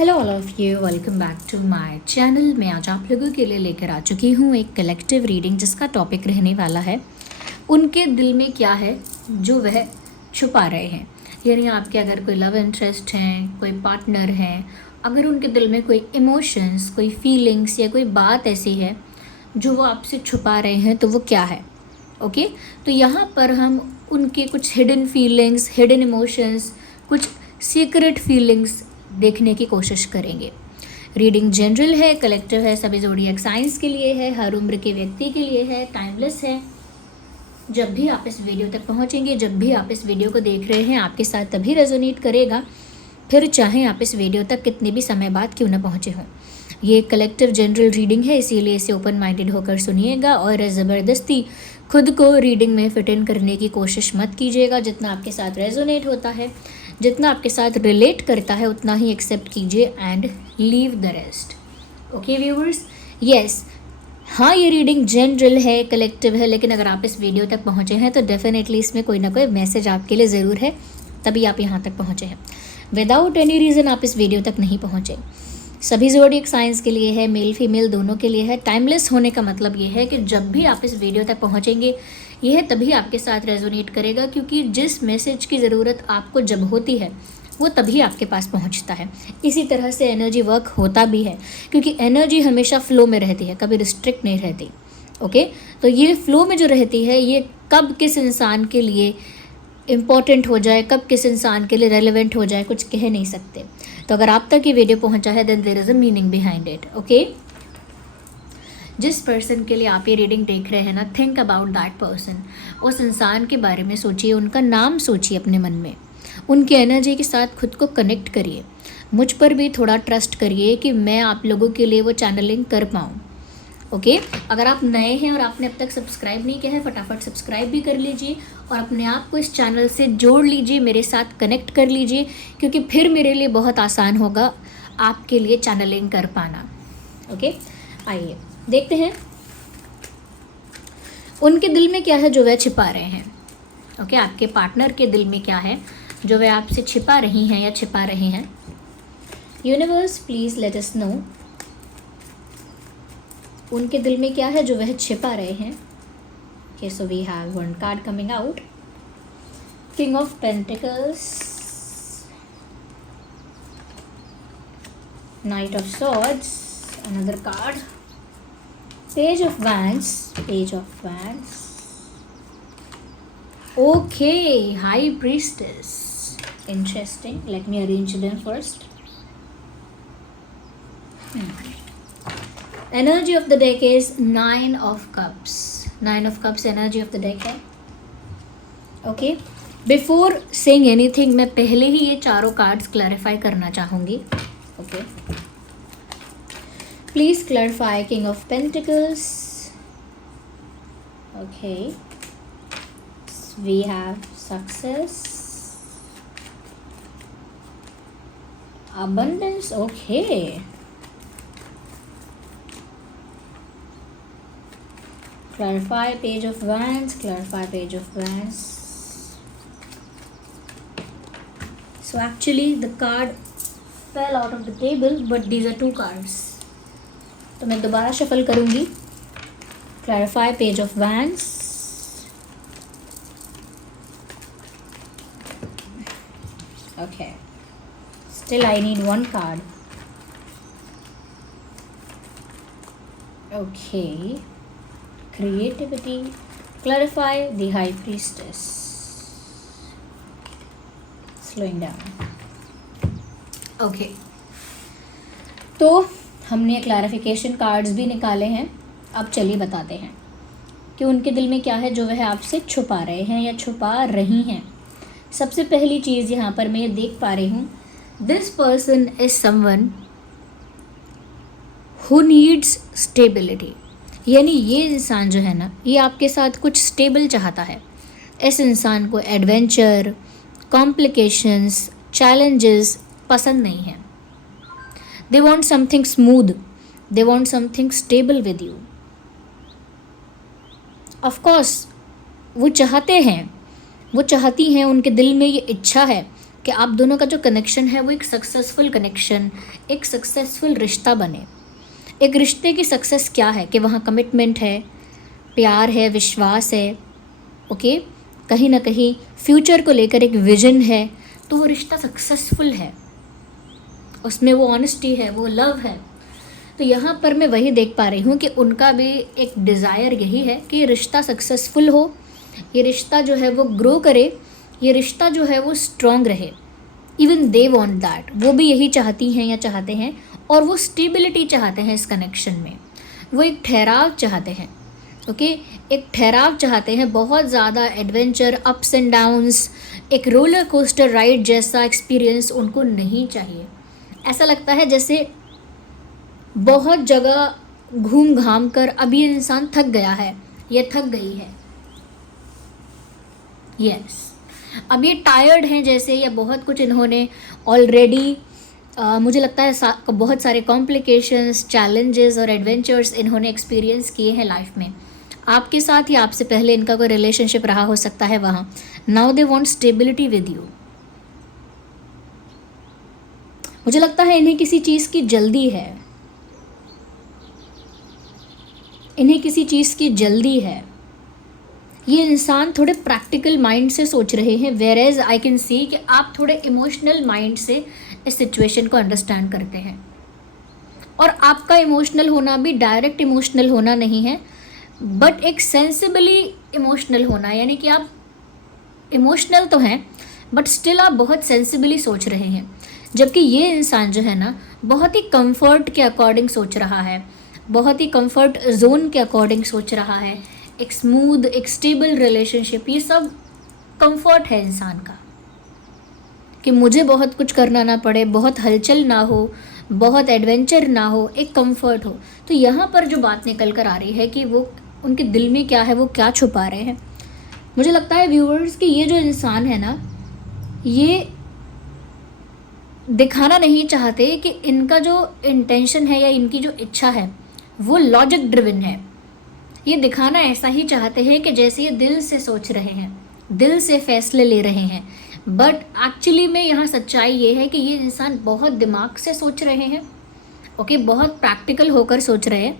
Hello all of you, welcome back to my channel. मैं आज आप लोगों के लिए लेकर आ चुकी हूँ एक कलेक्टिव रीडिंग जिसका टॉपिक रहने वाला है उनके दिल में क्या है जो वह छुपा रहे हैं। यानी आपके अगर कोई लव इंटरेस्ट हैं, कोई पार्टनर हैं, अगर उनके दिल में कोई इमोशंस, कोई फीलिंग्स या कोई बात ऐसी है जो वो आपसे छुपा रहे हैं तो वो क्या है। ओके, तो यहाँ पर हम उनके कुछ हिडन फीलिंग्स, हिडन इमोशंस, कुछ सीक्रेट फीलिंग्स देखने की कोशिश करेंगे। रीडिंग जनरल है, कलेक्टिव है, सभी ज़ोडिएक साइंस के लिए है, हर उम्र के व्यक्ति के लिए है, टाइमलेस है। जब भी आप इस वीडियो तक पहुंचेंगे, जब भी आप इस वीडियो को देख रहे हैं, आपके साथ तभी रेजोनेट करेगा, फिर चाहे आप इस वीडियो तक कितने भी समय बाद क्यों ना पहुंचे हों। ये एक कलेक्टिव जनरल रीडिंग है, इसीलिए इसे ओपन माइंडेड होकर सुनिएगा और ज़बरदस्ती खुद को रीडिंग में फिट इन करने की कोशिश मत कीजिएगा। जितना आपके साथ रेजोनेट होता है, जितना आपके साथ रिलेट करता है, उतना ही एक्सेप्ट कीजिए and leave the rest. Okay viewers, yes, हाँ ये रीडिंग जनरल है, कलेक्टिव है, लेकिन अगर आप इस वीडियो तक पहुँचे हैं तो डेफिनेटली इसमें कोई ना कोई मैसेज आपके लिए ज़रूर है, तभी आप यहाँ तक पहुँचे हैं। विदाउट एनी रीज़न आप इस वीडियो तक नहीं पहुँचे। सभी ज़ोडिएक साइंस के लिए है, मेल फीमेल दोनों के लिए है। टाइमलेस होने का मतलब ये है कि जब भी आप इस वीडियो तक पहुँचेंगे, यह तभी आपके साथ रेजोनेट करेगा, क्योंकि जिस मैसेज की ज़रूरत आपको जब होती है वो तभी आपके पास पहुंचता है। इसी तरह से एनर्जी वर्क होता भी है, क्योंकि एनर्जी हमेशा फ़्लो में रहती है, कभी रिस्ट्रिक्ट नहीं रहती। ओके, तो ये फ़्लो में जो रहती है, ये कब किस इंसान के लिए इम्पॉर्टेंट हो जाए, कब किस इंसान के लिए रेलिवेंट हो जाए, कुछ कह नहीं सकते। तो अगर आप तक ये वीडियो पहुंचा है then there is a meaning behind it. Okay, जिस पर्सन के लिए आप ये रीडिंग देख रहे हैं ना, थिंक अबाउट दैट पर्सन। उस इंसान के बारे में सोचिए, उनका नाम सोचिए अपने मन में, उनकी एनर्जी के साथ खुद को कनेक्ट करिए। मुझ पर भी थोड़ा ट्रस्ट करिए कि मैं आप लोगों के लिए वो चैनलिंग कर पाऊँ। ओके, अगर आप नए हैं और आपने अब तक सब्सक्राइब नहीं किया है, फटाफट सब्सक्राइब भी कर लीजिए और अपने आप को इस चैनल से जोड़ लीजिए, मेरे साथ कनेक्ट कर लीजिए, क्योंकि फिर मेरे लिए बहुत आसान होगा आपके लिए चैनलिंग कर पाना। ओके, आइए देखते हैं उनके दिल में क्या है जो वह छिपा रहे हैं। ओके, आपके पार्टनर के दिल में क्या है जो वह आपसे छिपा रही हैं या छिपा रहे हैं। Universe please let us know उनके दिल में क्या है जो वह छिपा रहे हैं। Okay, so we have one card coming out, king of pentacles, knight of swords, another card, page of wands, page of wands. Okay, high priestess, interesting. Let me arrange them first. Energy of the deck is nine of cups. Nine of cups energy of the deck है. Okay, before saying anything मैं पहले ही ये चारों cards clarify करना चाहूँगी. Okay, please clarify King of Pentacles. Okay, we have success, abundance. Okay, clarify Page of Wands, clarify Page of Wands. So actually the card fell out of the table, but these are two cards. तो मैं दोबारा shuffle करूँगी। Clarify page of wands, okay, still I need one card. Okay, creativity, clarify the high priestess, slowing down. Okay, तो हमने clarification cards भी निकाले हैं। अब चलिए बताते हैं कि उनके दिल में क्या है जो वह आपसे छुपा रहे हैं या छुपा रही हैं। सबसे पहली चीज़ यहाँ पर मैं देख पा रही हूँ, this person is someone who needs stability. यानी ये इंसान जो है ना, ये आपके साथ कुछ स्टेबल चाहता है। इस इंसान को एडवेंचर, कॉम्प्लिकेशंस, चैलेंजेस पसंद नहीं है। They want something smooth. They want something stable with you. Of course, वो चाहते हैं, वो चाहती हैं, उनके दिल में ये इच्छा है कि आप दोनों का जो कनेक्शन है वो एक सक्सेसफुल कनेक्शन, एक सक्सेसफुल रिश्ता बने। एक रिश्ते की सक्सेस क्या है कि वहाँ कमिटमेंट है, प्यार है, विश्वास है, ओके, कहीं ना कहीं फ्यूचर को लेकर एक विजन है, तो वो रिश्ता सक्सेसफुल है, उसमें वो ऑनेस्टी है, वो लव है। तो यहाँ पर मैं वही देख पा रही हूँ कि उनका भी एक डिज़ायर यही है कि ये रिश्ता सक्सेसफुल हो, ये रिश्ता जो है वो ग्रो करे, ये रिश्ता जो है वो स्ट्रॉन्ग रहे। इवन दे वॉन्ट दैट, वो भी यही चाहती हैं या चाहते हैं, और वो स्टेबिलिटी चाहते हैं इस कनेक्शन में, वो एक ठहराव चाहते हैं, ओके, एक ठहराव चाहते हैं। बहुत ज़्यादा एडवेंचर, अप्स एंड डाउन्स, एक रोलर कोस्टर राइड जैसा एक्सपीरियंस उनको नहीं चाहिए। ऐसा लगता है जैसे बहुत जगह घूम घाम कर अब ये इंसान थक गया है, ये थक गई है, यस, अब ये टायर्ड हैं जैसे, या बहुत कुछ इन्होंने ऑलरेडी मुझे लगता है बहुत सारे कॉम्प्लिकेशंस, चैलेंजेस और एडवेंचर्स इन्होंने एक्सपीरियंस किए हैं लाइफ में। आपके साथ या आपसे पहले इनका कोई रिलेशनशिप रहा हो सकता है वहाँ। Now they want stability with you. मुझे लगता है इन्हें किसी चीज़ की जल्दी है, इन्हें किसी चीज़ की जल्दी है। ये इंसान थोड़े प्रैक्टिकल माइंड से सोच रहे हैं, whereas I can see कि आप थोड़े इमोशनल माइंड से इस सिचुएशन को अंडरस्टैंड करते हैं। और आपका इमोशनल होना भी डायरेक्ट इमोशनल होना नहीं है, बट एक सेंसिबली इमोशनल होना, यानी कि आप इमोशनल तो हैं बट स्टिल आप बहुत सेंसिबली सोच रहे हैं। जबकि ये इंसान जो है ना, बहुत ही कंफर्ट के अकॉर्डिंग सोच रहा है, बहुत ही कंफर्ट जोन के अकॉर्डिंग सोच रहा है। एक स्मूथ, एक स्टेबल रिलेशनशिप, ये सब कंफर्ट है इंसान का, कि मुझे बहुत कुछ करना ना पड़े, बहुत हलचल ना हो, बहुत एडवेंचर ना हो, एक कंफर्ट हो। तो यहाँ पर जो बात निकल कर आ रही है कि वो उनके दिल में क्या है, वो क्या छुपा रहे हैं। मुझे लगता है व्यूअर्स कि ये जो इंसान है ना, ये दिखाना नहीं चाहते कि इनका जो इंटेंशन है या इनकी जो इच्छा है वो लॉजिक ड्रिवन है। ये दिखाना ऐसा ही चाहते हैं कि जैसे ये दिल से सोच रहे हैं, दिल से फैसले ले रहे हैं, बट एक्चुअली में यहाँ सच्चाई ये है कि ये इंसान बहुत दिमाग से सोच रहे हैं, ओके, बहुत प्रैक्टिकल होकर सोच रहे हैं,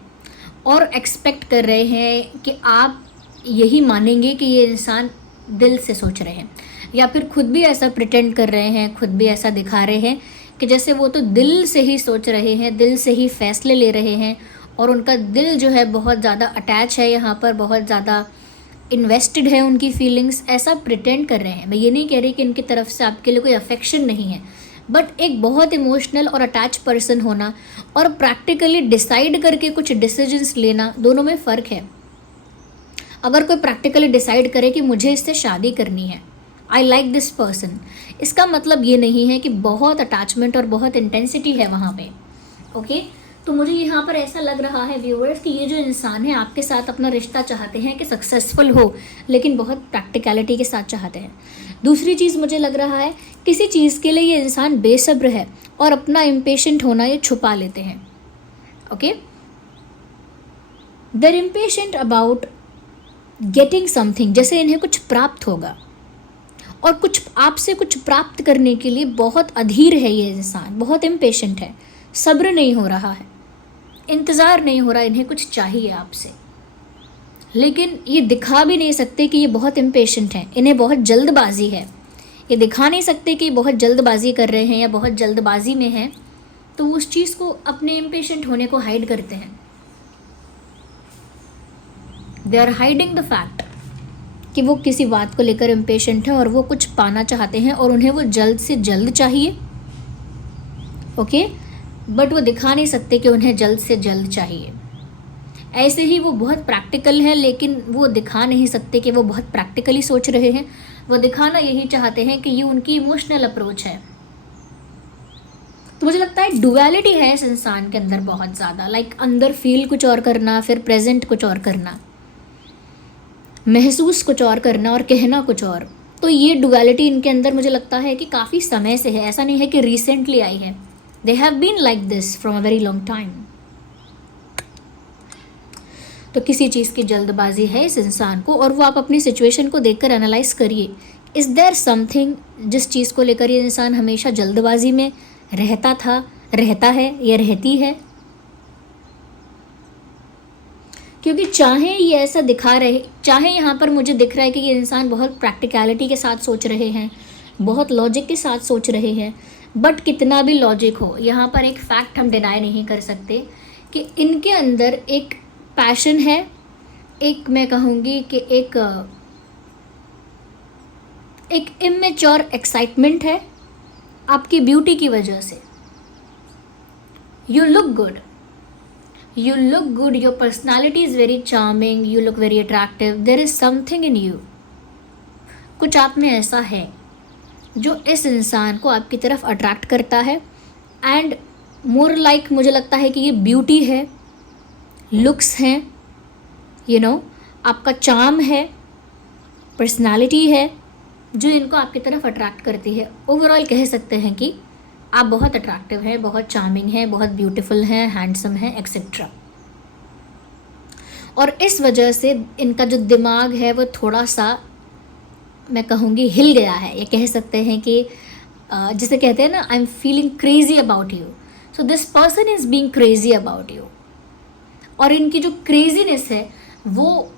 और एक्सपेक्ट कर रहे हैं कि आप यही मानेंगे कि ये इंसान दिल से सोच रहे हैं, या फिर खुद भी ऐसा प्रिटेंड कर रहे हैं, खुद भी ऐसा दिखा रहे हैं कि जैसे वो तो दिल से ही सोच रहे हैं, दिल से ही फैसले ले रहे हैं, और उनका दिल जो है बहुत ज़्यादा अटैच है यहाँ पर, बहुत ज़्यादा इन्वेस्टेड है उनकी फीलिंग्स, ऐसा प्रिटेंड कर रहे हैं। मैं ये नहीं कह रही कि इनकी तरफ से आपके लिए कोई अफेक्शन नहीं है, बट एक बहुत इमोशनल और अटैच पर्सन होना और प्रैक्टिकली डिसाइड करके कुछ डिसीजंस लेना, दोनों में फ़र्क है। अगर कोई प्रैक्टिकली डिसाइड करे कि मुझे इससे शादी करनी है, आई लाइक दिस पर्सन, इसका मतलब ये नहीं है कि बहुत अटैचमेंट और बहुत इंटेंसिटी है वहाँ पे, ओके। तो मुझे यहाँ पर ऐसा लग रहा है व्यूअर्स कि ये जो इंसान है आपके साथ अपना रिश्ता चाहते हैं कि सक्सेसफुल हो, लेकिन बहुत प्रैक्टिकलिटी के साथ चाहते हैं। दूसरी चीज़ मुझे लग रहा है किसी चीज़ के लिए ये इंसान बेसब्र है और अपना इम्पेशेंट होना ये छुपा लेते हैं, okay. They're impatient about getting something, जैसे इन्हें कुछ प्राप्त होगा, और कुछ आपसे कुछ प्राप्त करने के लिए बहुत अधीर है ये इंसान, बहुत इम्पेशेंट है, सब्र नहीं हो रहा है, इंतज़ार नहीं हो रहा, इन्हें कुछ चाहिए आपसे, लेकिन ये दिखा भी नहीं सकते कि ये बहुत इम्पेशेंट हैं, इन्हें बहुत जल्दबाजी है, ये दिखा नहीं सकते कि बहुत जल्दबाजी कर रहे हैं या बहुत जल्दबाजी में हैं, तो उस चीज़ को, अपने इम्पेशेंट होने को हाइड करते हैं। They are hiding the fact कि वो किसी बात को लेकर इम्पेशेंट हैं और वो कुछ पाना चाहते हैं और उन्हें वो जल्द से जल्द चाहिए, ओके, बट वो दिखा नहीं सकते कि उन्हें जल्द से जल्द चाहिए। ऐसे ही वो बहुत प्रैक्टिकल है, लेकिन वो दिखा नहीं सकते कि वो बहुत प्रैक्टिकली सोच रहे हैं, वो दिखाना यही चाहते हैं कि ये उनकी इमोशनल अप्रोच है। तो मुझे लगता है डुअलिटी है इस इंसान के अंदर बहुत ज़्यादा, लाइक अंदर फील कुछ और करना, फिर प्रेजेंट कुछ और करना, महसूस कुछ और करना और कहना कुछ और। तो ये डुअलिटी इनके अंदर मुझे लगता है कि काफ़ी समय से है, ऐसा नहीं है कि रिसेंटली आई है, they have been like this from a very long time. तो किसी चीज़ की जल्दबाजी है इस इंसान को, और वो आप अपनी सिचुएशन को देखकर एनालाइज करिए इज़ देयर समथिंग जिस चीज़ को लेकर ये इंसान हमेशा जल्दबाजी में रहता है या रहती है? क्योंकि चाहे ये ऐसा दिखा रहे, चाहे यहाँ पर मुझे दिख रहा है कि ये इंसान बहुत प्रैक्टिकलिटी के साथ सोच रहे हैं, बहुत लॉजिक के साथ सोच रहे हैं, बट कितना भी लॉजिक हो, यहाँ पर एक फैक्ट हम डिनाई नहीं कर सकते कि इनके अंदर एक पैशन है, एक मैं कहूँगी कि एक इमेच्योर एक्साइटमेंट है आपकी ब्यूटी की वजह से। You look good, your personality is very charming, you look very attractive, there is something in you, कुछ आप में ऐसा है जो इस इंसान को आपकी तरफ अट्रैक्ट करता है। एंड मोर लाइक मुझे लगता है कि ये ब्यूटी है, लुक्स हैं, आपका चार्म है, पर्सनालिटी है जो इनको आपकी तरफ अट्रैक्ट करती है। ओवरऑल कह सकते हैं कि आप बहुत अट्रैक्टिव हैं, बहुत चार्मिंग हैं, बहुत ब्यूटीफुल हैं, हैंडसम हैं, एक्सेट्रा। और इस वजह से इनका जो दिमाग है वो थोड़ा सा मैं कहूँगी हिल गया है। ये कह सकते हैं कि जिसे कहते हैं ना, I am feeling crazy about you, so this person is being crazy about you. और इनकी जो क्रेजीनेस है वो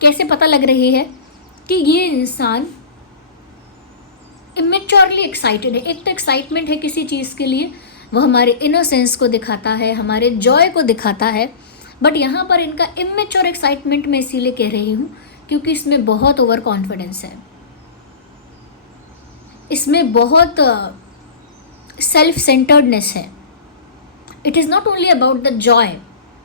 कैसे पता लग रही है कि ये इंसान इमेच्योरली एक्साइटेड है। एक तो एक्साइटमेंट है किसी चीज़ के लिए, वो हमारे इनोसेंस को दिखाता है, हमारे जॉय को दिखाता है, बट यहाँ पर इनका इमेच्योर एक्साइटमेंट मैं इसीलिए कह रही हूँ क्योंकि इसमें बहुत ओवर कॉन्फिडेंस है, इसमें बहुत सेल्फ सेंटर्डनेस है। It is not only about the Joy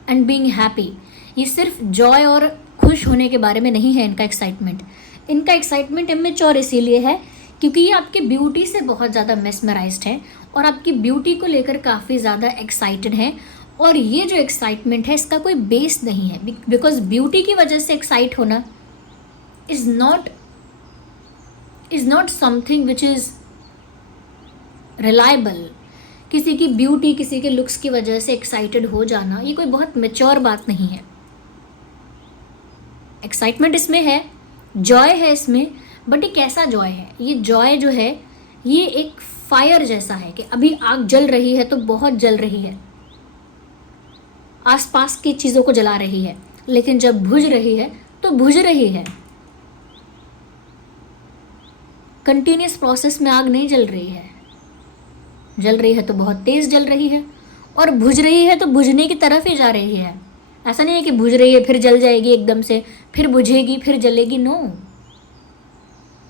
and being happy. ये सिर्फ जॉय और खुश होने के बारे में नहीं है इनका एक्साइटमेंट। इनका एक्साइटमेंट इमेच्योर इसीलिए है क्योंकि ये आपकी ब्यूटी से बहुत ज़्यादा मेस्मराइज्ड है और आपकी ब्यूटी को लेकर काफ़ी ज़्यादा एक्साइटेड हैं। और ये जो एक्साइटमेंट है इसका कोई बेस नहीं है, बिकॉज ब्यूटी की वजह से एक्साइट होना is not something which is reliable. किसी की ब्यूटी, किसी के लुक्स की वजह से एक्साइटेड हो जाना ये कोई बहुत मैच्योर बात नहीं है। एक्साइटमेंट इसमें है, जॉय है इसमें, बट ये कैसा जॉय है? ये जॉय जो है ये एक फायर जैसा है कि अभी आग जल रही है तो बहुत जल रही है, आसपास की चीज़ों को जला रही है, लेकिन जब बुझ रही है तो बुझ रही है। कंटिन्यूस प्रोसेस में आग नहीं जल रही है, जल रही है तो बहुत तेज़ जल रही है, और बुझ रही है तो बुझने की तरफ ही जा रही है। ऐसा नहीं है कि बुझ रही है फिर जल जाएगी एकदम से, फिर बुझेगी फिर जलेगी, नो,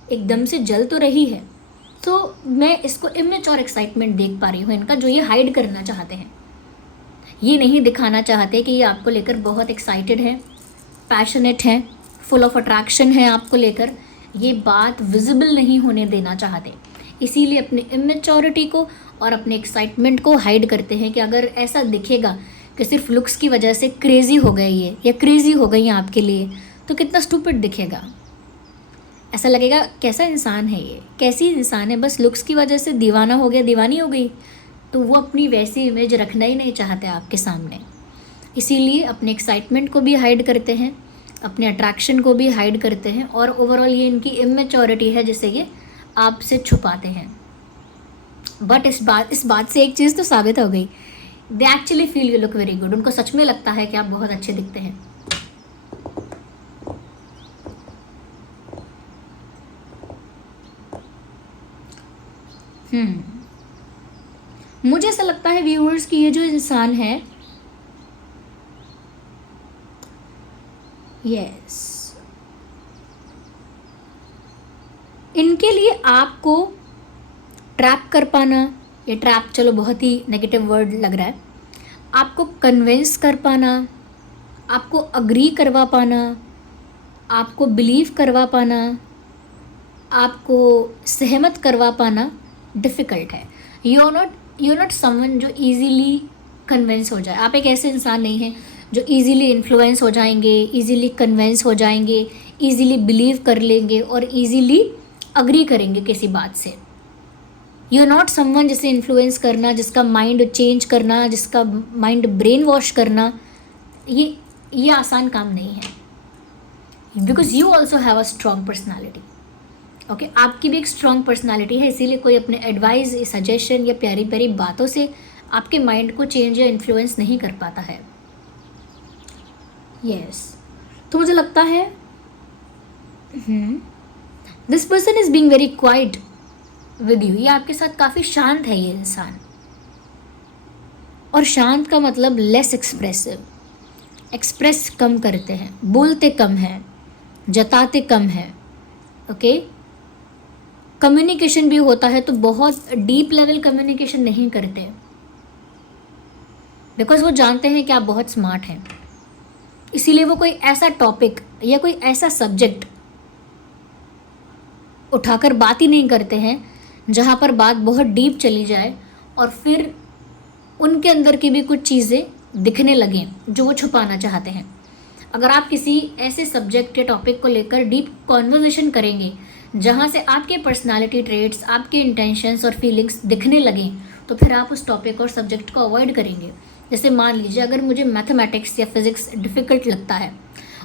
एकदम से जल तो रही है। तो मैं इसको इमेच्योर एक्साइटमेंट देख पा रही हूँ इनका, जो ये हाइड करना चाहते हैं। ये नहीं दिखाना चाहते कि ये आपको लेकर बहुत एक्साइटेड है, पैशनेट है, फुल ऑफ अट्रैक्शन है आपको लेकर। ये बात विजिबल नहीं होने देना चाहते, इसीलिए अपनी इमेच्योरिटी को और अपने एक्साइटमेंट को हाइड करते हैं कि अगर ऐसा दिखेगा कि सिर्फ लुक्स की वजह से क्रेज़ी हो गई है या क्रेज़ी हो गई है आपके लिए, तो कितना स्टूपिड दिखेगा। ऐसा लगेगा कैसा इंसान है ये, कैसी इंसान है, बस लुक्स की वजह से दीवाना हो गया, दीवानी हो गई। तो वो अपनी वैसी इमेज रखना ही नहीं चाहते आपके सामने, इसीलिए अपने एक्साइटमेंट को भी हाइड करते हैं, अपने अट्रैक्शन को भी हाइड करते हैं, और ओवरऑल ये इनकी इमेच्योरिटी है जिसे ये आपसे छुपाते हैं। बट इस बात से एक चीज़ तो साबित हो गई, they actually feel you look very good. उनको सच में लगता है कि आप बहुत अच्छे दिखते हैं। मुझे ऐसा लगता है व्यूअर्स कि ये जो इंसान है, यस, इनके लिए आपको ट्रैप कर पाना, ये ट्रैप चलो बहुत ही नेगेटिव वर्ड लग रहा है, आपको कन्विंस कर पाना, आपको अग्री करवा पाना, आपको बिलीव करवा पाना, आपको सहमत करवा पाना डिफ़िकल्ट है। यू आर नॉट समवन जो ईजीली कन्विंस हो जाए। आप एक ऐसे इंसान नहीं हैं जो ईजीली इन्फ्लुएंस हो जाएंगे, ईजीली कन्विंस हो जाएंगे, ईजीली बिलीव कर लेंगे और ईजीली अग्री करेंगे किसी बात से। यू आर नॉट समवन जिसे इन्फ्लुएंस करना, जिसका माइंड चेंज करना, जिसका माइंड ब्रेन वॉश करना, ये आसान काम नहीं है, because you also have a strong personality. Okay, आपकी भी एक स्ट्रॉन्ग पर्सनालिटी है, इसीलिए कोई अपने एडवाइस, सजेशन या प्यारी प्यारी बातों से आपके माइंड को चेंज या इन्फ्लुएंस नहीं कर पाता है। यस, तो मुझे लगता है this person is being very quite with you. ये आपके साथ काफ़ी शांत है ये इंसान, और शांत का मतलब लेस एक्सप्रेसिव, एक्सप्रेस कम करते हैं, बोलते कम हैं, जताते कम हैं। ओके, कम्युनिकेशन भी होता है तो बहुत डीप लेवल कम्युनिकेशन नहीं करते, बिकॉज वो जानते हैं कि आप बहुत स्मार्ट हैं। इसीलिए वो कोई ऐसा टॉपिक या कोई ऐसा सब्जेक्ट उठाकर बात ही नहीं करते हैं जहाँ पर बात बहुत डीप चली जाए और फिर उनके अंदर की भी कुछ चीज़ें दिखने लगें जो वो छुपाना चाहते हैं। अगर आप किसी ऐसे सब्जेक्ट या टॉपिक को लेकर डीप कॉन्वर्जेशन करेंगे जहाँ से आपके पर्सनालिटी ट्रेट्स, आपके इंटेंशंस और फीलिंग्स दिखने लगें, तो फिर आप उस टॉपिक और सब्जेक्ट को अवॉइड करेंगे। जैसे मान लीजिए अगर मुझे मैथमेटिक्स या फिज़िक्स डिफ़िकल्ट लगता है,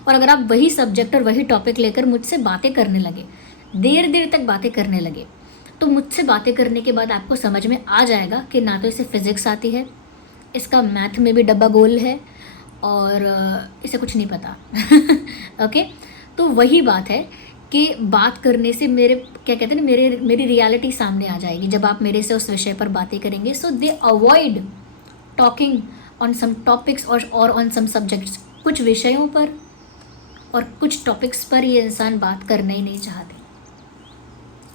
और अगर आप वही सब्जेक्ट और वही टॉपिक लेकर मुझसे बातें करने लगे, देर देर तक बातें करने लगे, तो मुझसे बातें करने के बाद आपको समझ में आ जाएगा कि ना तो इसे फिज़िक्स आती है, इसका मैथ में भी डब्बा गोल है, और इसे कुछ नहीं पता। ओके, तो वही बात है कि बात करने से मेरे क्या कहते हैं ना, मेरी रियलिटी सामने आ जाएगी जब आप मेरे से उस विषय पर बातें करेंगे। So they avoid talking on some topics और ऑन सम सब्जेक्ट्स। कुछ विषयों पर और कुछ टॉपिक्स पर ये इंसान बात करना ही नहीं चाहते,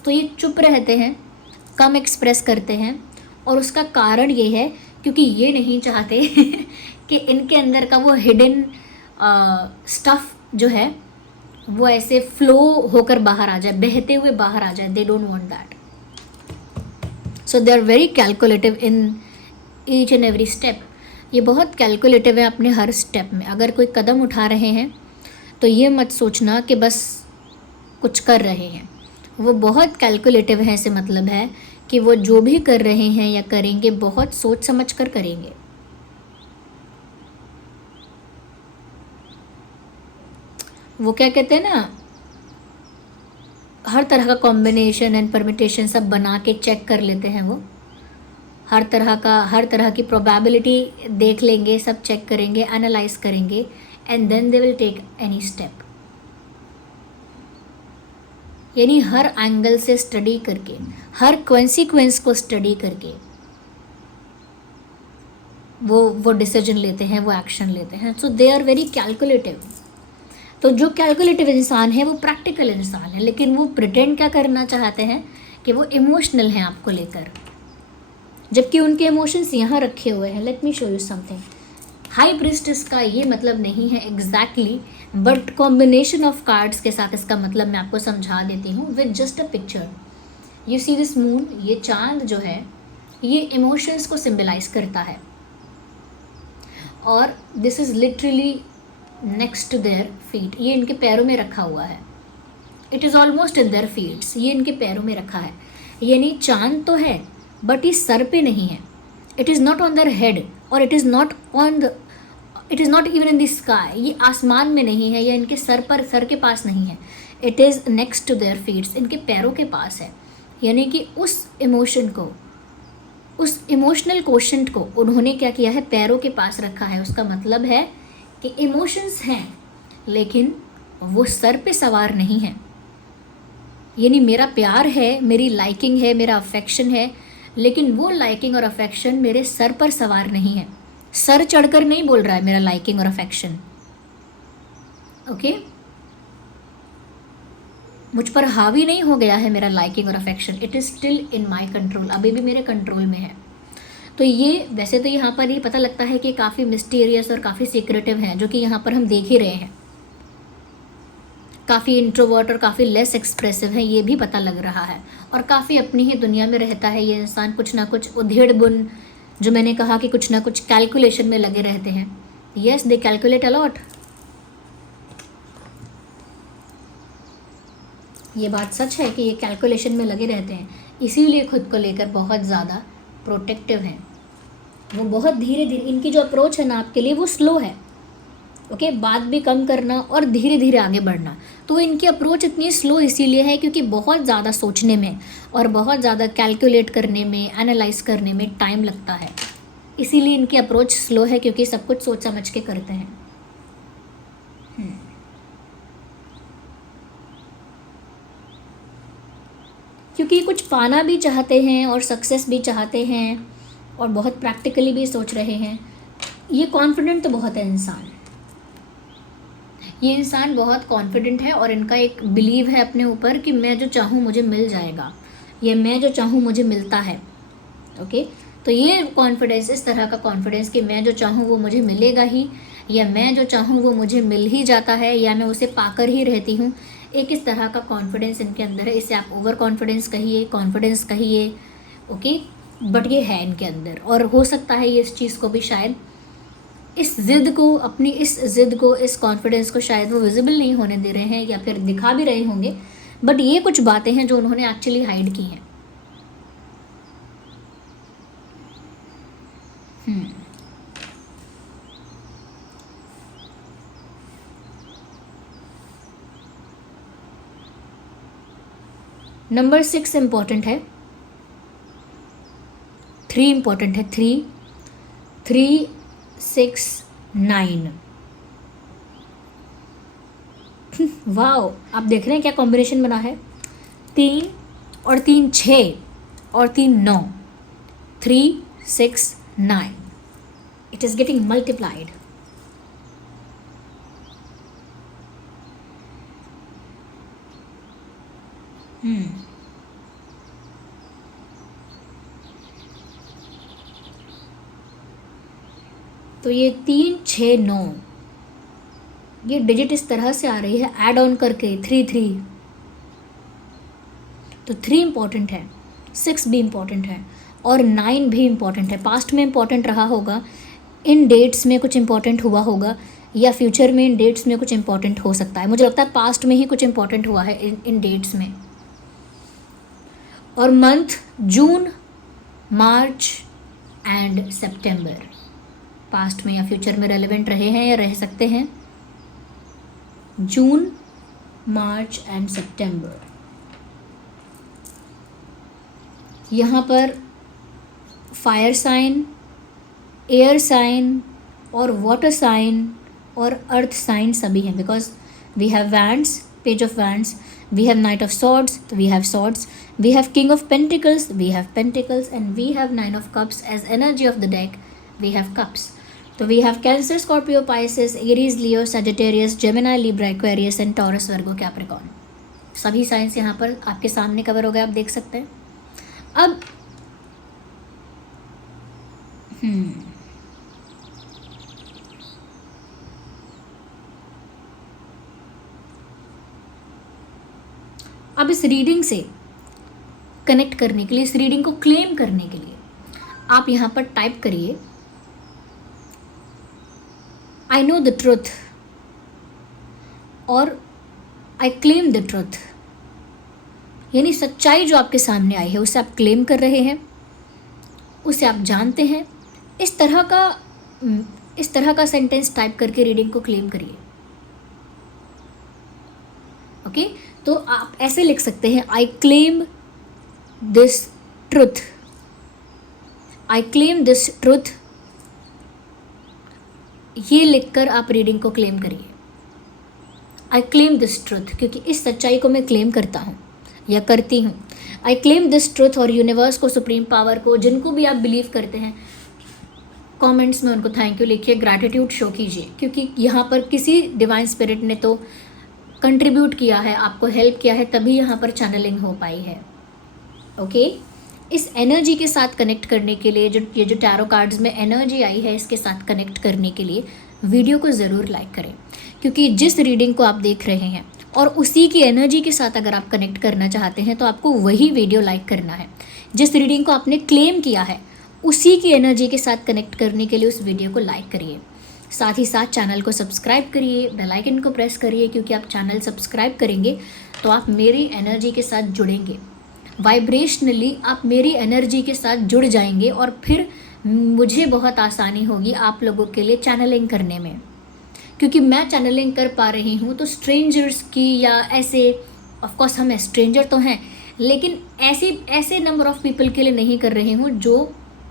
तो ये चुप रहते हैं, कम एक्सप्रेस करते हैं, और उसका कारण ये है क्योंकि ये नहीं चाहते कि इनके अंदर का वो हिडन स्टफ जो है वो ऐसे फ्लो होकर बाहर आ जाए, बहते हुए बाहर आ जाए। They don't want that, so they are very calculative in each and every step. ये बहुत कैलकुलेटिव है अपने हर स्टेप में। अगर कोई कदम उठा रहे हैं तो ये मत सोचना कि बस कुछ कर रहे हैं, वो बहुत कैलकुलेटिव है। इससे मतलब है कि वो जो भी कर रहे हैं या करेंगे बहुत सोच समझ कर करेंगे। वो क्या कहते हैं ना, हर तरह का कॉम्बिनेशन एंड परमिटेशन सब बना के चेक कर लेते हैं। वो हर तरह की प्रोबेबिलिटी देख लेंगे, सब चेक करेंगे, एनालाइज करेंगे, and then they will take any step. यानी हर एंगल से स्टडी करके, हर कॉन्सिक्वेंस को स्टडी करके वो डिसीजन लेते हैं, वो एक्शन लेते हैं। सो दे आर वेरी कैलकुलेटिव। तो जो कैलकुलेटिव इंसान है वो प्रैक्टिकल इंसान है, लेकिन वो प्रिटेंड क्या करना चाहते हैं कि वो इमोशनल हैं आपको लेकर, जबकि उनके इमोशंस यहाँ रखे हुए हैं। Let me show you something. High priestess का ये मतलब नहीं है exactly, but combination of cards के साथ इसका मतलब मैं आपको समझा देती हूँ with just a picture. You see this moon, ये चांद जो है ये इमोशंस को सिम्बलाइज करता है, और this is literally next to their feet. ये इनके पैरों में रखा हुआ है, it is almost in their feets. ये इनके पैरों में रखा है, यानी चांद तो है बट ये सर पे नहीं है। It is not on their head, और it is not even in the sky. ये आसमान में नहीं है या इनके सर के पास नहीं है। It is next to their feets, इनके पैरों के पास है। यानी कि उस इमोशन को, उस इमोशनल क्वोशंट को उन्होंने क्या किया है, पैरों के पास रखा है। उसका मतलब है कि इमोशंस हैं लेकिन वो सर पे सवार नहीं है। यानी मेरा प्यार है, मेरी लाइकिंग है, मेरा अफेक्शन है, लेकिन वो लाइकिंग और अफेक्शन मेरे सर पर सवार नहीं है। सर चढ़कर नहीं बोल रहा है मेरा लाइकिंग और अफेक्शन। ओके, मुझ पर हावी नहीं हो गया है मेरा लाइकिंग और affection. It is still in my control, अभी भी मेरे कंट्रोल में है। तो ये वैसे तो यहाँ पर ये पता लगता है कि काफ़ी मिस्टीरियस और काफ़ी सीक्रेटिव है, जो कि यहाँ पर हम देख ही रहे हैं। काफ़ी इंट्रोवर्ट और काफ़ी लेस एक्सप्रेसिव है, ये भी पता लग रहा है, और काफ़ी अपनी ही दुनिया में रहता है ये इंसान। कुछ ना कुछ उधेड़ बुन, जो मैंने कहा कि कुछ ना कुछ कैलकुलेशन में लगे रहते हैं। Yes, they calculate a lot. ये बात सच है कि ये कैलकुलेशन में लगे रहते हैं, इसीलिए खुद को लेकर बहुत ज़्यादा प्रोटेक्टिव हैं। वो बहुत धीरे धीरे, इनकी जो अप्रोच है ना आपके लिए वो स्लो है, ओके, बात भी कम करना और धीरे धीरे आगे बढ़ना। तो इनकी अप्रोच इतनी स्लो इसीलिए है क्योंकि बहुत ज़्यादा सोचने में और बहुत ज़्यादा कैलकुलेट करने में, एनालाइज करने में टाइम लगता है। इसीलिए इनकी अप्रोच स्लो है, क्योंकि सब कुछ सोच समझ के करते हैं। क्योंकि कुछ पाना भी चाहते हैं और सक्सेस भी चाहते हैं और बहुत प्रैक्टिकली भी सोच रहे हैं। ये कॉन्फिडेंट तो बहुत है इंसान, ये इंसान बहुत कॉन्फिडेंट है और इनका एक बिलीव है अपने ऊपर कि मैं जो चाहूँ मुझे मिल जाएगा, या मैं जो चाहूँ मुझे मिलता है। ओके, तो ये कॉन्फिडेंस, इस तरह का कॉन्फिडेंस कि मैं जो चाहूँ वो मुझे मिलेगा ही, या मैं जो चाहूँ वो मुझे मिल ही जाता है, या मैं उसे पाकर ही रहती हूँ, एक इस तरह का कॉन्फिडेंस इनके अंदर है। इसे आप ओवर कॉन्फिडेंस कहिए, कॉन्फिडेंस कहिए, ओके, बट ये है इनके अंदर। और हो सकता है ये इस चीज़ को भी शायद, इस ज़िद को, अपनी इस ज़िद को, इस कॉन्फिडेंस को शायद वो विजिबल नहीं होने दे रहे हैं, या फिर दिखा भी रहे होंगे, बट ये कुछ बातें हैं जो उन्होंने एक्चुअली हाइड की हैं। नंबर 6 इम्पॉर्टेंट है, 3 इम्पॉर्टेंट है, 3, 3, 6, 9। वाओ, आप देख रहे हैं क्या कॉम्बिनेशन बना है। 3 और 3 6 और 3 9, 3, 6, 9, इट इज गेटिंग मल्टीप्लाइड। तो ये 3, 6, 9, ये डिजिट इस तरह से आ रही है ऐड ऑन करके 3 3। तो 3 इम्पॉर्टेंट है, 6 भी इम्पॉर्टेंट है और 9 भी इम्पॉर्टेंट है। पास्ट में इम्पॉर्टेंट रहा होगा, इन डेट्स में कुछ इम्पॉर्टेंट हुआ होगा, या फ्यूचर में इन डेट्स में कुछ इम्पॉर्टेंट हो सकता है। मुझे लगता है पास्ट में ही कुछ इम्पॉर्टेंट हुआ है इन डेट्स में। और month June, March and September past में या फ्यूचर में रेलेवेंट रहे हैं या रह सकते हैं। जून, मार्च एंड सितंबर, यहाँ पर फायर साइन, एयर साइन और वाटर साइन और अर्थ साइन सभी हैं, because we have wands, page of wands, we have knight of swords, तो we have swords, we have king of pentacles, we have pentacles, and we have 9 of cups as energy of the deck, we have cups. तो we have Cancer, Scorpio, Pisces, Aries, Leo, Sagittarius, Gemini, Libra, Aquarius and Taurus, Virgo, Capricorn. सभी science यहाँ पर आपके सामने cover हो गए, आप देख सकते हैं। अब अब इस रीडिंग से कनेक्ट करने के लिए, इस रीडिंग को क्लेम करने के लिए आप यहाँ पर टाइप करिए, आई नो द ट्रुथ और आई क्लेम द ट्रुथ। यानी सच्चाई जो आपके सामने आई है उसे आप क्लेम कर रहे हैं, उसे आप जानते हैं। इस तरह का सेंटेंस टाइप करके रीडिंग को क्लेम करिए। ओके, तो आप ऐसे लिख सकते हैं, I claim this truth, I claim this truth. ये लिखकर आप रीडिंग को क्लेम करिए, आई क्लेम दिस ट्रुथ, क्योंकि इस सच्चाई को मैं क्लेम करता हूँ या करती हूँ। I claim this truth. और यूनिवर्स को, सुप्रीम पावर को, जिनको भी आप बिलीव करते हैं, कमेंट्स में उनको थैंक यू लिखिए, ग्रैटिट्यूड शो कीजिए, क्योंकि यहाँ पर किसी डिवाइन स्पिरिट ने तो कंट्रीब्यूट किया है, आपको हेल्प किया है, तभी यहाँ पर चैनलिंग हो पाई है। ओके, इस एनर्जी के साथ कनेक्ट करने के लिए, ये जो टैरो कार्ड्स में एनर्जी आई है, इसके साथ कनेक्ट करने के लिए वीडियो को ज़रूर लाइक करें, क्योंकि जिस रीडिंग को आप देख रहे हैं और उसी की एनर्जी के साथ अगर आप कनेक्ट करना चाहते हैं तो आपको वही वीडियो लाइक करना है। जिस रीडिंग को आपने क्लेम किया है उसी की एनर्जी के साथ कनेक्ट करने के लिए उस वीडियो को लाइक करिए। साथ ही साथ चैनल को सब्सक्राइब करिए, बेल आइकन को प्रेस करिए, क्योंकि आप चैनल सब्सक्राइब करेंगे तो आप मेरी एनर्जी के साथ जुड़ेंगे, वाइब्रेशनली आप मेरी एनर्जी के साथ जुड़ जाएंगे और फिर मुझे बहुत आसानी होगी आप लोगों के लिए चैनलिंग करने में, क्योंकि मैं चैनलिंग कर पा रही हूँ तो स्ट्रेंजर्स की या ऐसे, ऑफ कोर्स हम स्ट्रेंजर तो हैं, लेकिन ऐसे नंबर ऑफ पीपल के लिए नहीं कर रही हूँ जो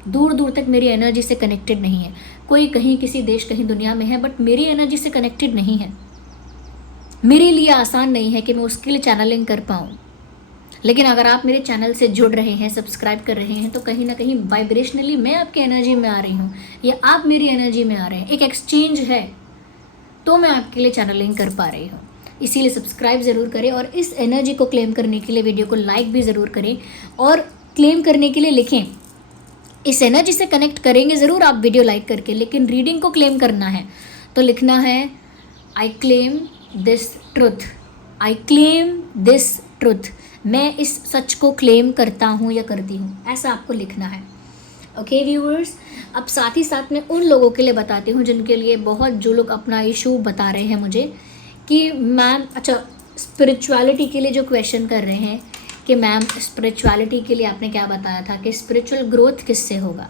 दूर दूर तक मेरी एनर्जी से कनेक्टेड नहीं है। कोई कहीं किसी देश कहीं दुनिया में है बट मेरी एनर्जी से कनेक्टेड नहीं है, मेरे लिए आसान नहीं है कि मैं उसके लिए चैनलिंग कर पाऊँ। लेकिन अगर आप मेरे चैनल से जुड़ रहे हैं, सब्सक्राइब कर रहे हैं, तो कहीं ना कहीं वाइब्रेशनली मैं आपकी एनर्जी में आ रही हूँ या आप मेरी एनर्जी में आ रहे हैं, एक एक्सचेंज है, तो मैं आपके लिए चैनलिंग कर पा रही हूँ। इसीलिए सब्सक्राइब ज़रूर करें और इस एनर्जी को क्लेम करने के लिए वीडियो को लाइक भी ज़रूर करें और क्लेम करने के लिए लिखें। इस एनर्जी से कनेक्ट करेंगे ज़रूर आप वीडियो लाइक करके, लेकिन रीडिंग को क्लेम करना है तो लिखना है I claim this truth, I claim this truth, मैं इस सच को क्लेम करता हूँ या करती हूँ, ऐसा आपको लिखना है। ओके व्यूअर्स, अब साथ ही साथ मैं उन लोगों के लिए बताती हूँ जिनके लिए बहुत, जो लोग अपना इशू बता रहे हैं मुझे कि मैम, अच्छा स्पिरिचुअलिटी के लिए जो क्वेश्चन कर रहे हैं कि मैम स्पिरिचुअलिटी के लिए आपने क्या बताया था कि स्पिरिचुअल ग्रोथ किससे होगा,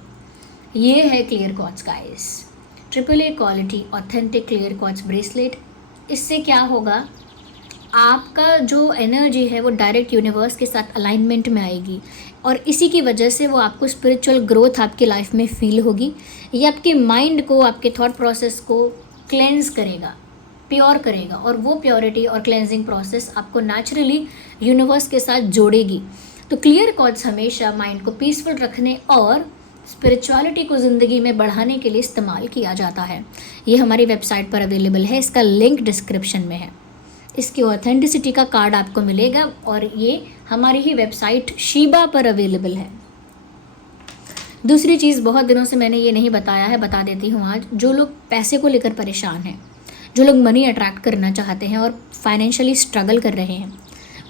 ये है clear quartz guys, AAA quality authentic clear quartz bracelet. इससे क्या होगा, आपका जो एनर्जी है वो डायरेक्ट यूनिवर्स के साथ अलाइनमेंट में आएगी और इसी की वजह से वो आपको स्पिरिचुअल ग्रोथ आपकी लाइफ में फील होगी। ये आपके माइंड को, आपके थॉट प्रोसेस को क्लेंज करेगा, प्योर करेगा और वो प्योरिटी और क्लेंजिंग प्रोसेस आपको नेचुरली यूनिवर्स के साथ जोड़ेगी। तो क्लियर क्वार्ट्ज हमेशा माइंड को पीसफुल रखने और स्पिरिचुअलिटी को ज़िंदगी में बढ़ाने के लिए इस्तेमाल किया जाता है। ये हमारी वेबसाइट पर अवेलेबल है, इसका लिंक डिस्क्रिप्शन में है। इसकी ऑथेंटिसिटी का कार्ड आपको मिलेगा और ये हमारी ही वेबसाइट शीबा पर अवेलेबल है। दूसरी चीज़, बहुत दिनों से मैंने ये नहीं बताया है, बता देती हूँ आज। जो लोग पैसे को लेकर परेशान हैं, जो लोग मनी अट्रैक्ट करना चाहते हैं और फाइनेंशियली स्ट्रगल कर रहे हैं,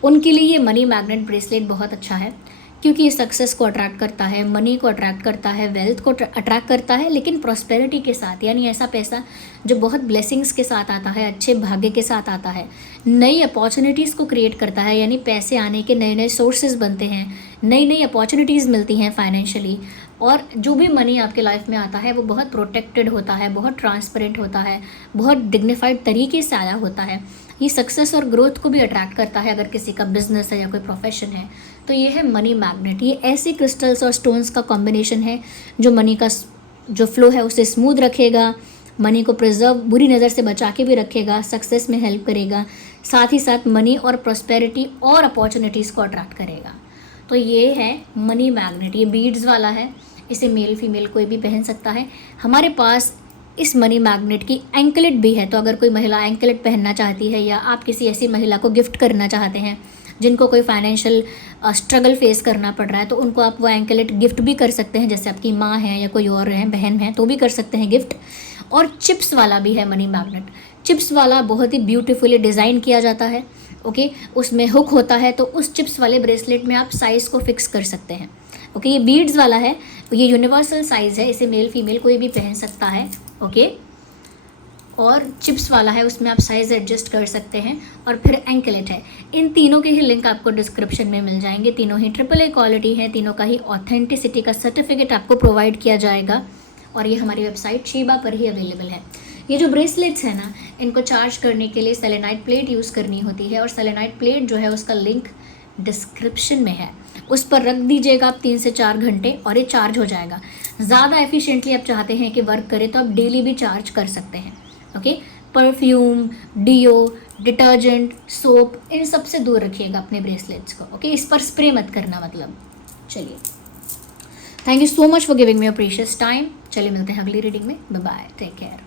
उनके लिए ये मनी मैग्नेट ब्रेसलेट बहुत अच्छा है, क्योंकि ये सक्सेस को अट्रैक्ट करता है, मनी को अट्रैक्ट करता है, वेल्थ को अट्रैक्ट करता है, लेकिन प्रॉस्पेरिटी के साथ, यानी ऐसा पैसा जो बहुत ब्लेसिंग्स के साथ आता है, अच्छे भाग्य के साथ आता है, नई अपॉर्चुनिटीज़ को क्रिएट करता है, यानी पैसे आने के नए नए सोर्सेज बनते हैं, नई नई अपॉर्चुनिटीज़ मिलती हैं फाइनेंशियली। और जो भी मनी आपके लाइफ में आता है वो बहुत प्रोटेक्टेड होता है, बहुत ट्रांसपेरेंट होता है, बहुत डिग्निफाइड तरीके से आया होता है। ये सक्सेस और ग्रोथ को भी अट्रैक्ट करता है। अगर किसी का बिजनेस है या कोई प्रोफेशन है तो ये है मनी मैग्नेट। ये ऐसे क्रिस्टल्स और स्टोन्स का कॉम्बिनेशन है जो मनी का जो फ्लो है उसे स्मूथ रखेगा, मनी को प्रिजर्व, बुरी नज़र से बचा के भी रखेगा, सक्सेस में हेल्प करेगा, साथ ही साथ मनी और प्रॉस्पेरिटी और अपॉर्चुनिटीज़ को अट्रैक्ट करेगा। तो ये है मनी मैग्नेट। ये बीड्स वाला है, इसे मेल फीमेल कोई भी पहन सकता है। हमारे पास इस मनी मैग्नेट की एंकलेट भी है, तो अगर कोई महिला एंकलेट पहनना चाहती है या आप किसी ऐसी महिला को गिफ्ट करना चाहते हैं जिनको कोई फाइनेंशियल स्ट्रगल फेस करना पड़ रहा है, तो उनको आप वो एंकलेट गिफ्ट भी कर सकते हैं। जैसे आपकी माँ है या कोई और है, बहन है, तो भी कर सकते हैं गिफ्ट। और चिप्स वाला भी है मनी मैग्नेट। चिप्स वाला बहुत ही ब्यूटीफुली डिज़ाइन किया जाता है। ओके, उसमें हुक होता है, तो उस चिप्स वाले ब्रेसलेट में आप साइज़ को फिक्स कर सकते हैं। ओके, ये बीड्स वाला है, ये यूनिवर्सल साइज़ है, इसे मेल फीमेल कोई भी पहन सकता है। ओके, और चिप्स वाला है, उसमें आप साइज़ एडजस्ट कर सकते हैं। और फिर एंकलेट है। इन तीनों के ही लिंक आपको डिस्क्रिप्शन में मिल जाएंगे। तीनों ही AAA क्वालिटी है, तीनों का ही ऑथेंटिसिटी का सर्टिफिकेट आपको प्रोवाइड किया जाएगा और ये हमारी वेबसाइट शीबा पर ही अवेलेबल है। ये जो ब्रेसलेट्स हैं ना, इनको चार्ज करने के लिए सेलेनाइट प्लेट यूज़ करनी होती है और सेलेनाइट प्लेट जो है उसका लिंक डिस्क्रिप्शन में है। उस पर रख दीजिएगा आप 3 से 4 घंटे और ये चार्ज हो जाएगा। ज़्यादा एफिशिएंटली आप चाहते हैं कि वर्क करे तो आप डेली भी चार्ज कर सकते हैं। Okay, perfume, deo, detergent, soap, इन सब से दूर रखिएगा अपने ब्रेसलेट्स को। ओके, इस पर स्प्रे मत करना मतलब। चलिए, thank you so much for giving me your precious time. चलिए मिलते हैं अगली रीडिंग में। Bye bye, take care.